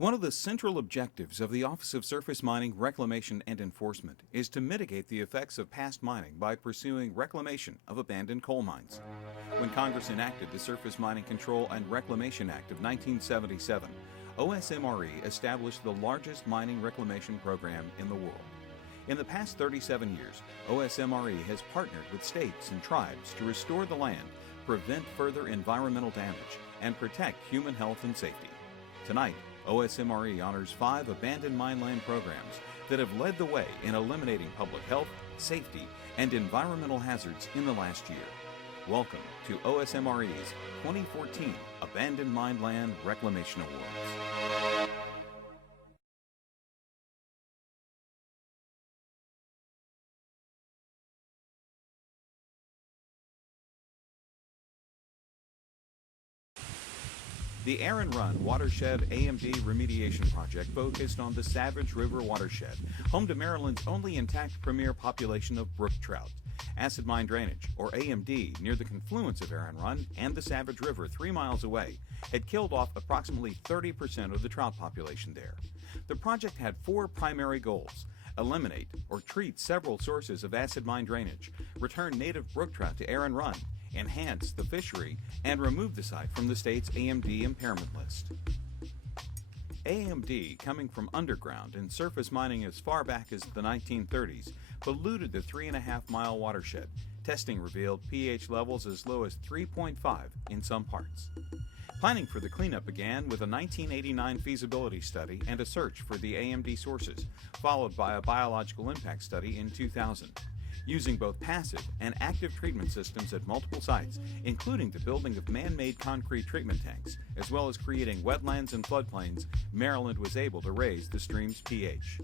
One of the central objectives of the Office of Surface Mining Reclamation and Enforcement is to mitigate the effects of past mining by pursuing reclamation of abandoned coal mines. When Congress enacted the Surface Mining Control and Reclamation Act of 1977, OSMRE established the largest mining reclamation program in the world. In the past 37 years, OSMRE has partnered with states and tribes to restore the land, prevent further environmental damage, and protect human health and safety. Tonight, OSMRE honors 5 abandoned mine land programs that have led the way in eliminating public health, safety, and environmental hazards in the last year. Welcome to OSMRE's 2014 Abandoned Mine Land Reclamation Awards. The Aaron Run Watershed AMD Remediation Project focused on the Savage River watershed, home to Maryland's only intact premier population of brook trout. Acid mine drainage, or AMD, near the confluence of Aaron Run and the Savage River 3 miles away, had killed off approximately 30% of the trout population there. The project had 4 primary goals: eliminate or treat several sources of acid mine drainage, return native brook trout to Aaron Run, enhance the fishery, and remove the site from the state's AMD impairment list. AMD, coming from underground and surface mining as far back as the 1930s, polluted the 3.5-mile watershed. Testing revealed pH levels as low as 3.5 in some parts. Planning for the cleanup began with a 1989 feasibility study and a search for the AMD sources, followed by a biological impact study in 2000. Using both passive and active treatment systems at multiple sites, including the building of man-made concrete treatment tanks, as well as creating wetlands and floodplains, Maryland was able to raise the stream's pH.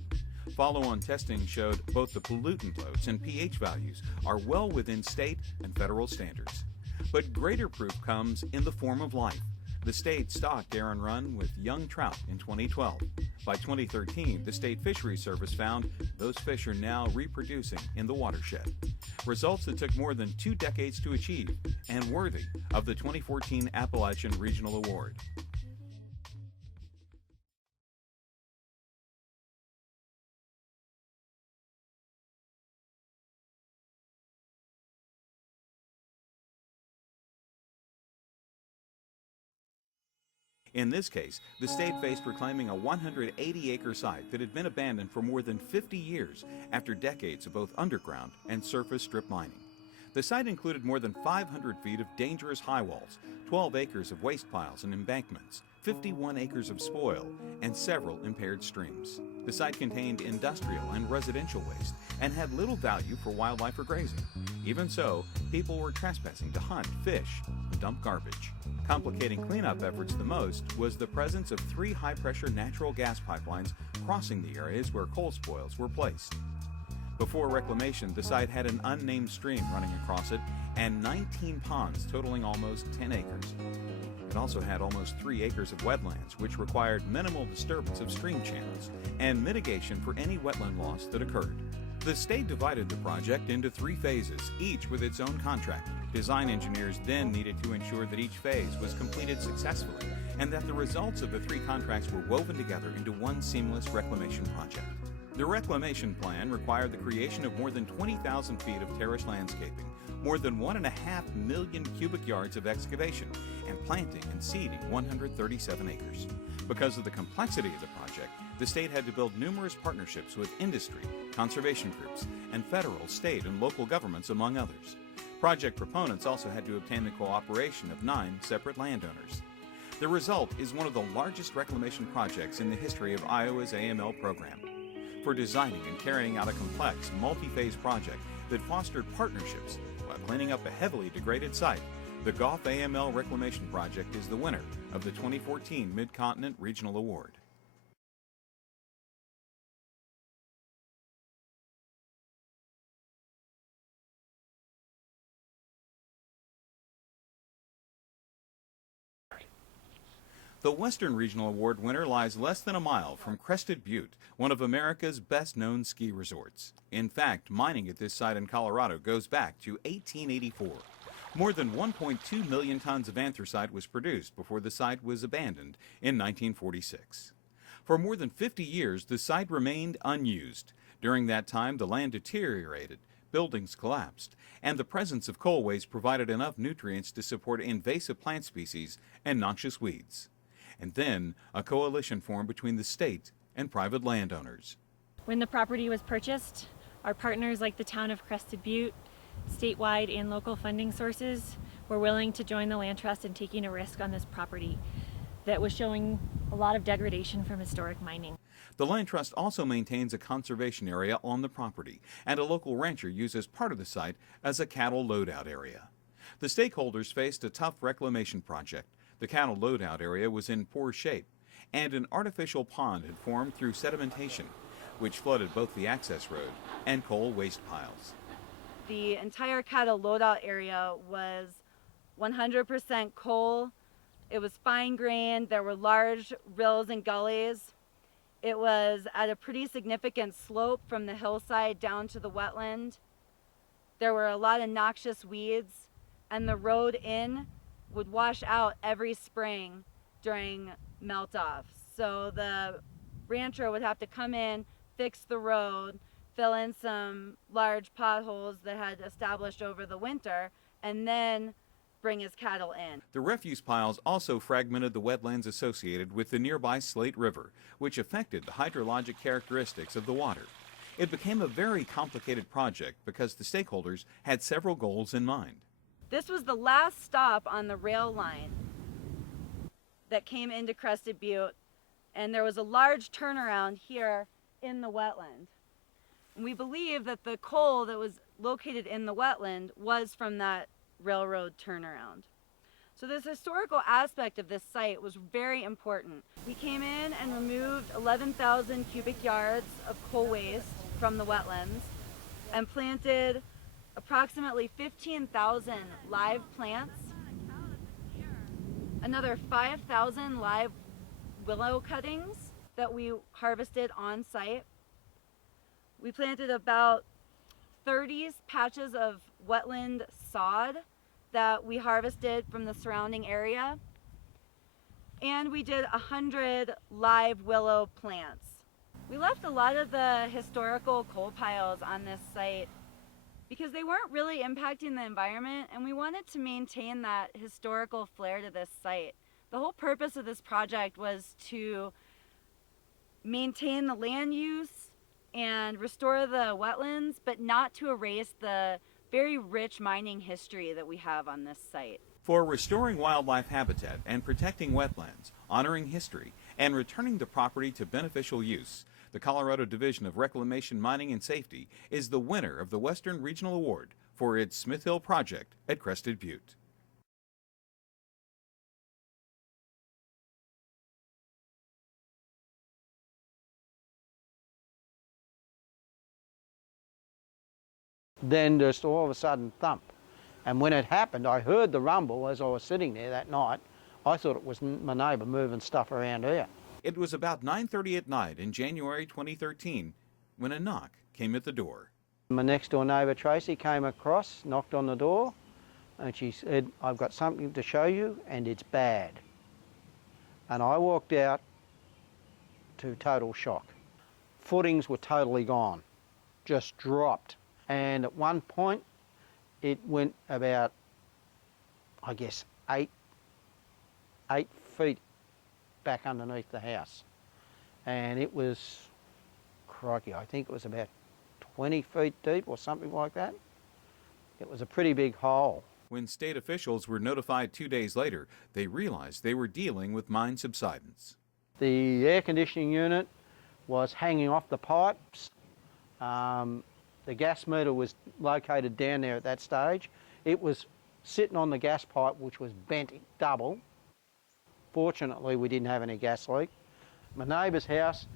Follow-on testing showed both the pollutant loads and pH values are well within state and federal standards. But greater proof comes in the form of life. The state stocked Aaron Run with young trout in 2012. By 2013, the State Fisheries Service found those fish are now reproducing in the watershed. Results that took more than 2 decades to achieve and worthy of the 2014 Appalachian Regional Award. In this case, the state faced reclaiming a 180-acre site that had been abandoned for more than 50 years after decades of both underground and surface strip mining. The site included more than 500 feet of dangerous high walls, 12 acres of waste piles and embankments, 51 acres of spoil, and several impaired streams. The site contained industrial and residential waste and had little value for wildlife or grazing. Even so, people were trespassing to hunt, fish, and dump garbage. Complicating cleanup efforts the most was the presence of 3 high-pressure natural gas pipelines crossing the areas where coal spoils were placed. Before reclamation, the site had an unnamed stream running across it and 19 ponds totaling almost 10 acres. It also had almost 3 acres of wetlands, which required minimal disturbance of stream channels and mitigation for any wetland loss that occurred. The state divided the project into 3 phases, each with its own contractor. Design engineers then needed to ensure that each phase was completed successfully and that the results of the 3 contracts were woven together into one seamless reclamation project. The reclamation plan required the creation of more than 20,000 feet of terrace landscaping, more than 1.5 million cubic yards of excavation, and planting and seeding 137 acres. Because of the complexity of the project, the state had to build numerous partnerships with industry, conservation groups, and federal, state, and local governments, among others. Project proponents also had to obtain the cooperation of 9 separate landowners. The result is one of the largest reclamation projects in the history of Iowa's AML program. For designing and carrying out a complex, multi-phase project that fostered partnerships while cleaning up a heavily degraded site, the Gulf AML Reclamation Project is the winner of the 2014 Mid-Continent Regional Award. The Western Regional Award winner lies less than a mile from Crested Butte, one of America's best-known ski resorts. In fact, mining at this site in Colorado goes back to 1884. More than 1.2 million tons of anthracite was produced before the site was abandoned in 1946. For more than 50 years, the site remained unused. During that time, the land deteriorated, buildings collapsed, and the presence of coal waste provided enough nutrients to support invasive plant species and noxious weeds. And then a coalition formed between the state and private landowners. When the property was purchased, our partners like the town of Crested Butte, statewide and local funding sources, were willing to join the land trust in taking a risk on this property that was showing a lot of degradation from historic mining. The land trust also maintains a conservation area on the property, and a local rancher uses part of the site as a cattle loadout area. The stakeholders faced a tough reclamation project. The cattle loadout area was in poor shape, and an artificial pond had formed through sedimentation, which flooded both the access road and coal waste piles. The entire cattle loadout area was 100% coal. It was fine grained. There were large rills and gullies. It was at a pretty significant slope from the hillside down to the wetland. There were a lot of noxious weeds, and the road in would wash out every spring during melt-off. So the rancher would have to come in, fix the road, fill in some large potholes that had established over the winter, and then bring his cattle in. The refuse piles also fragmented the wetlands associated with the nearby Slate River, which affected the hydrologic characteristics of the water. It became a very complicated project because the stakeholders had several goals in mind. This was the last stop on the rail line that came into Crested Butte, and there was a large turnaround here in the wetland. And we believe that the coal that was located in the wetland was from that railroad turnaround. So this historical aspect of this site was very important. We came in and removed 11,000 cubic yards of coal waste from the wetlands and planted approximately 15,000 live plants, another 5,000 live willow cuttings that we harvested on site. We planted about 30 patches of wetland sod that we harvested from the surrounding area, and we did 100 live willow plants. We left a lot of the historical coal piles on this site because they weren't really impacting the environment, and we wanted to maintain that historical flair to this site. The whole purpose of this project was to maintain the land use and restore the wetlands, but not to erase the very rich mining history that we have on this site. For restoring wildlife habitat and protecting wetlands, honoring history, and returning the property to beneficial use, the Colorado Division of Reclamation, Mining, and Safety is the winner of the Western Regional Award for its Smith Hill project at Crested Butte. Then just all of a sudden thump. And when it happened, I heard the rumble as I was sitting there that night. I thought it was my neighbour moving stuff around here. It was about 9:30 at night in January 2013 when a knock came at the door. My next door neighbour Tracy came across, knocked on the door, and she said, "I've got something to show you and it's bad." And I walked out to total shock. Footings were totally gone, just dropped. And at one point it went about, I guess, eight feet back underneath the house. And it was, crikey, I think it was about 20 feet deep or something like that. It was a pretty big hole. When state officials were notified 2 days later, they realized they were dealing with mine subsidence. The air conditioning unit was hanging off the pipes. The gas meter was located down there at that stage. It was sitting on the gas pipe, which was bent double. Fortunately, we didn't have any gas leak. My neighbour's house,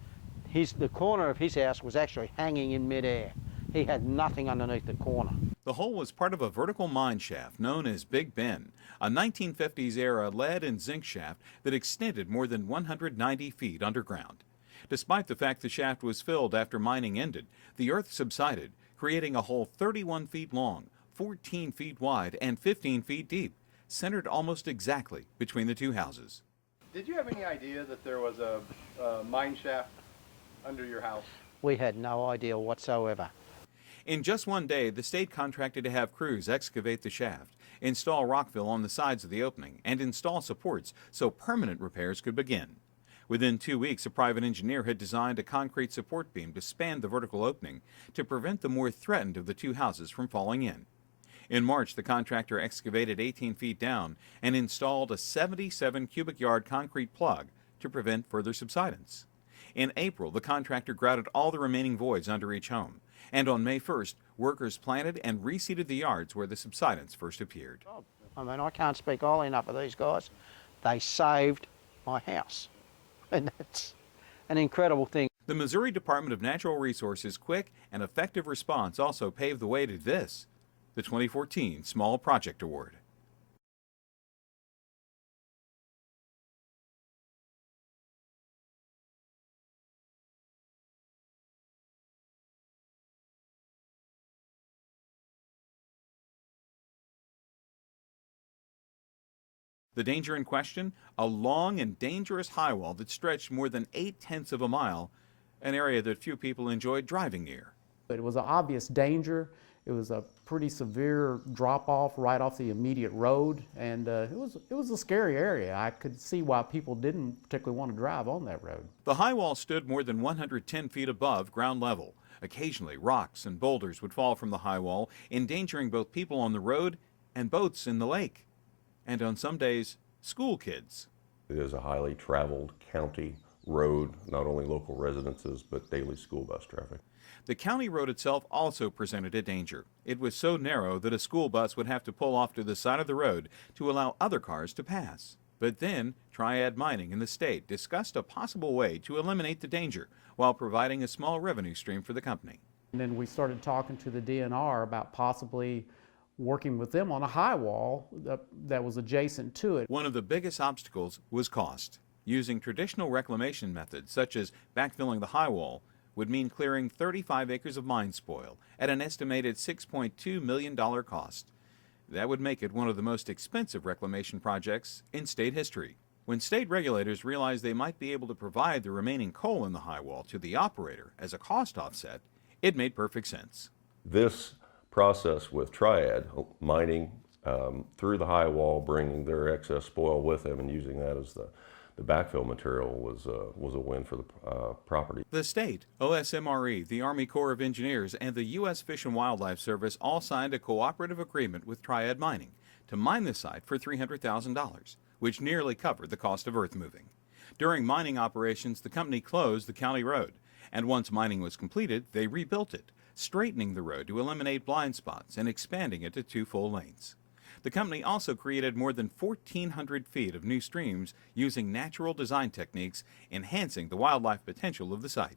the corner of his house was actually hanging in midair. He had nothing underneath the corner. The hole was part of a vertical mine shaft known as Big Ben, a 1950s-era lead and zinc shaft that extended more than 190 feet underground. Despite the fact the shaft was filled after mining ended, the earth subsided, creating a hole 31 feet long, 14 feet wide, and 15 feet deep, centered almost exactly between the two houses. Did you have any idea that there was a mine shaft under your house? We had no idea whatsoever. In just one day, the state contracted to have crews excavate the shaft, install rockfill on the sides of the opening, and install supports so permanent repairs could begin. Within 2 weeks, a private engineer had designed a concrete support beam to span the vertical opening to prevent the more threatened of the two houses from falling in. In March, the contractor excavated 18 feet down and installed a 77 cubic yard concrete plug to prevent further subsidence. In April, the contractor grouted all the remaining voids under each home, and on May 1st, workers planted and reseeded the yards where the subsidence first appeared. I mean, I can't speak highly enough of these guys. They saved my house, and that's an incredible thing. The Missouri Department of Natural Resources' quick and effective response also paved the way to this, the 2014 Small Project Award. The danger in question? A long and dangerous high wall that stretched more than 8/10 of a mile, an area that few people enjoyed driving near. It was an obvious danger. It was a pretty severe drop-off right off the immediate road, and it was a scary area. I could see why people didn't particularly want to drive on that road. The high wall stood more than 110 feet above ground level. Occasionally, rocks and boulders would fall from the high wall, endangering both people on the road and boats in the lake. And on some days, school kids. It is a highly traveled county road, not only local residences, but daily school bus traffic. The county road itself also presented a danger. It was so narrow that a school bus would have to pull off to the side of the road to allow other cars to pass. But then, Triad Mining and the state discussed a possible way to eliminate the danger while providing a small revenue stream for the company. And then we started talking to the DNR about possibly working with them on a high wall that was adjacent to it. One of the biggest obstacles was cost. Using traditional reclamation methods, such as backfilling the high wall, would mean clearing 35 acres of mine spoil at an estimated $6.2 million cost. That would make it one of the most expensive reclamation projects in state history. When state regulators realized they might be able to provide the remaining coal in the high wall to the operator as a cost offset, it made perfect sense. This process with Triad, mining through the high wall, bringing their excess spoil with them and using that as the backfill material was a win for the property. The state, OSMRE, the Army Corps of Engineers, and the U.S. Fish and Wildlife Service all signed a cooperative agreement with Triad Mining to mine the site for $300,000, which nearly covered the cost of earth moving. During mining operations, the company closed the county road, and once mining was completed, they rebuilt it, straightening the road to eliminate blind spots and expanding it to 2 full lanes. The company also created more than 1,400 feet of new streams using natural design techniques, enhancing the wildlife potential of the site.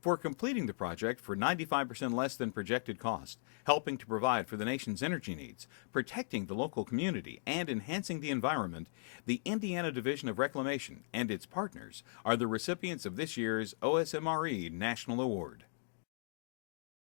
For completing the project for 95% less than projected cost, helping to provide for the nation's energy needs, protecting the local community, and enhancing the environment, the Indiana Division of Reclamation and its partners are the recipients of this year's OSMRE National Award.